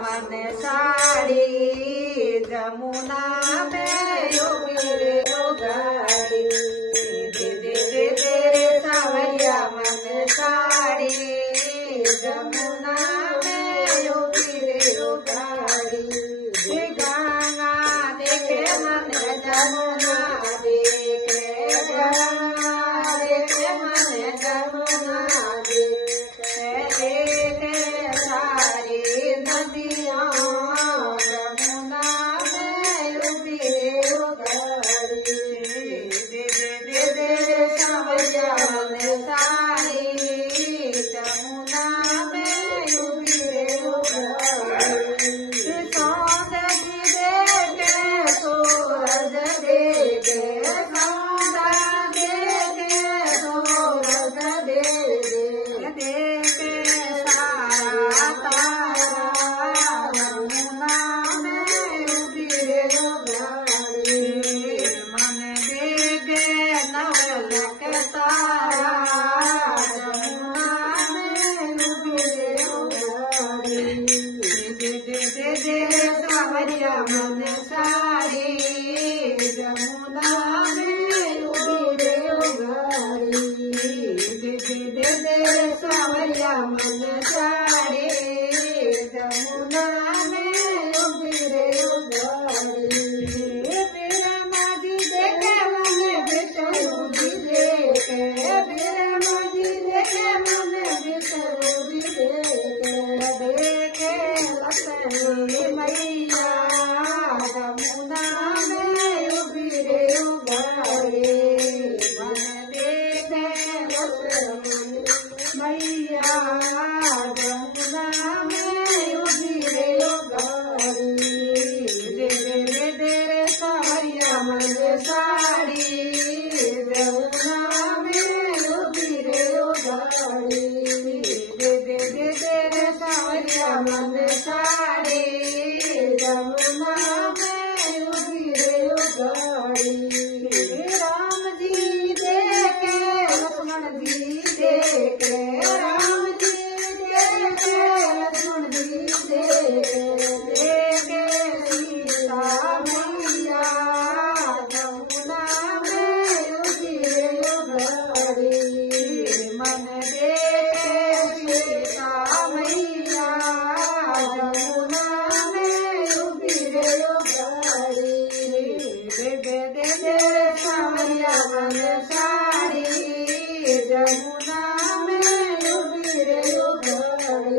मन साड़ी जमुना में उभी रे गाड़ी दे दे दे दे रे सावरिया मन साड़ी जमुना में उभी रे गाड़ी गंगा देखे मन जमुना देखे गंगा देखे मन जमुना देखे सारी नदियाँ जमुना में उभी रे गाड़ी दे दे दे दे सावरिया मन साड़ी जमुना में उभी रे गाड़ी सौंदर्य देखे सूरज देखे सौंदर्य देखे सूरज देखे सारा तारा जमुना में उभी रे गाड़ी मन देखे नवलख तारा जमुना में उभी रे गाड़ी दे दे दे सावरिया मन साड़ी जमुना में उभी रे गाड़ी दे दे दे सावरिया मन साड़ी जमुना में उभी रे गाड़ी बिरमाजी देखे मन बिसरूजी देखे बिरमाजी देखे मन बिसरूजी देखे लक्ष्मी मैया जमुना में उभी रे गाड़ी मन देखे लक्ष्मी मैया जमुना में उभी रे गाड़ी दे दे दे रे सावरिया मन साड़ी जमुना में उभी रे गाड़ी दे दे दे रे सावरिया मन साड़ी जमुना में उभी रे गाड़ी राम जी देखे लक्ष्मण जी देखे राम जी देखे लक्ष्मण जी देखे देखे सीता मैया जमुना में उभी रे गाड़ी मन देखे सीता मैया जमुना में उभी रे गाड़ी दे दे दे दे सावरिया मन साड़ी जमुना में उभी रे गाड़ी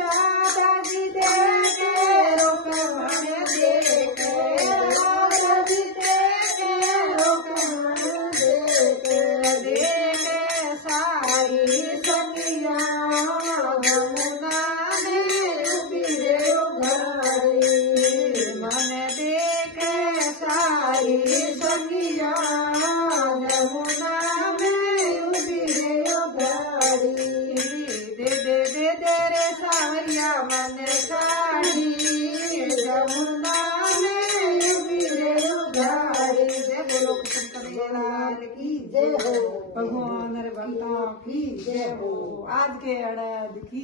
राधा जी देखे रुक्मण देखे राधा जी देखे रुक्मण देखे देखे सारी सखिया जमुना में उभी रे गाड़ी मन देखे सारी सखिया जमुना में उभी रे गाड़ी दे दे दे रे सावरिया मन साड़ी जमुना में उभी रे गाड़ी जय बोलो कृष्ण कन्हैया की जय हो भगवान रे बंता की जय हो आज के अड़द की